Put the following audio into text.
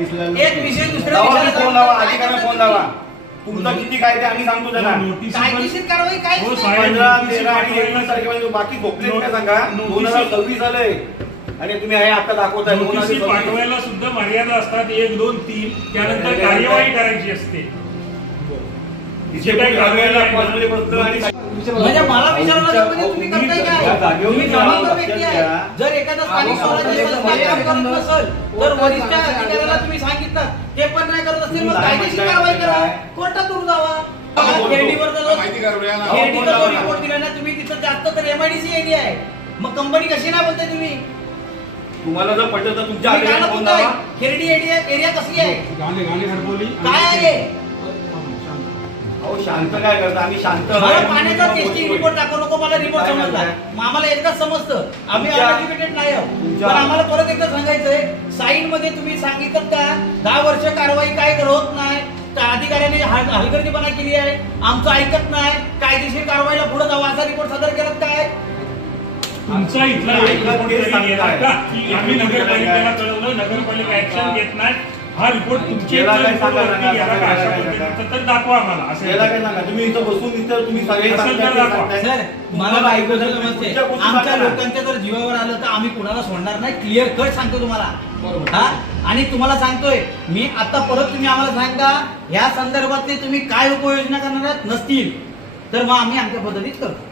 एक विषय दुसऱ्या विषयाला फोन लावा, अधिकाऱ्यांना फोन लावा. तुमचं किती काय ते आम्ही सांगतो त्यांना. कायदेशीर कारवाई काय 15, 13 आणि 21 तारखेमध्ये बाकी झोपले काय सांगा. 2026 आलंय आणि तुम्ही हे आता दाखवताय. नोटीस पाठवायला सुद्धा मर्यादा असतात 1, 2, 3 त्यानंतर कार्यवाही करायची असते. जे काही कारवाईला पॉसिबल बसतं आणि म्हणजे मला विचारलं तुम्ही करताय काय? तुम्ही जबाबदार व्यक्ती आहे. जर एखादा स्थानिक स्वराज्य संस्था काम करत नसेल तर वरिष्ठ अधिकाऱ्याला तुम्ही सांगितलं ते पण नाही करत असेल मग कायदेशीर कारवाई करा, कोर्टात दूर जावा. खेरडीवर खेरडीचा जो रिपोर्ट दिला ना तुम्ही तिथं जास्त तर MIDC एरिया आहे, मग कंपनी कशी नाही बोलते तुम्ही? तुम्हाला जर पटलं तर तुमच्या तुम्ही काय अधिकाऱ्यांना फोन बोलताय? लावा. खेरडी एरिया कसली आहे? काय आहे? अहो शांत काय करता आम्ही शांत मला पाण्याचा टेस्टिंग रिपोर्ट दाखवू नको, मला रिपोर्ट समजला. मग आम्हाला एकदाच समजतं, आम्ही अनएज्युकेटेड नाही आहोत. पण आम्हाला परत एकदा सांगायचंय, साईन मध्ये तुम्ही सांगितलं का 10 वर्ष कारवाई काय होत नाही, अधिकाऱ्याने हलगर्जीपणा केली आहे, आमचं ऐकत नाही, कायदेशीर कारवाईला पुढे जावं असा रिपोर्ट सादर केलात काय? तुमचा इथला एक रिपोर्ट तरी गेला का की आम्ही नगरपालिकेला कळवलं, नगरपालिका ऍक्शन घेत नाही, हा रिपोर्ट तुमच्या तर दाखवा आम्हाला. असं काय सांगा तुम्ही इथं बसून इथं तुम्ही सगळे सर मला बायको समजते, आमच्या लोकांच्या जर जीवावर आलं तर आम्ही कुणाला सोडणार नाही, क्लिअर कट सांगतो तुम्हाला. हा आणि तुम्हाला सांगतोय मी आता परत तुम्ही आम्हाला सांगा या संदर्भातले तुम्ही काय उपाययोजना करणार नसतील तर मग आम्ही आमच्या पद्धतीत करतो.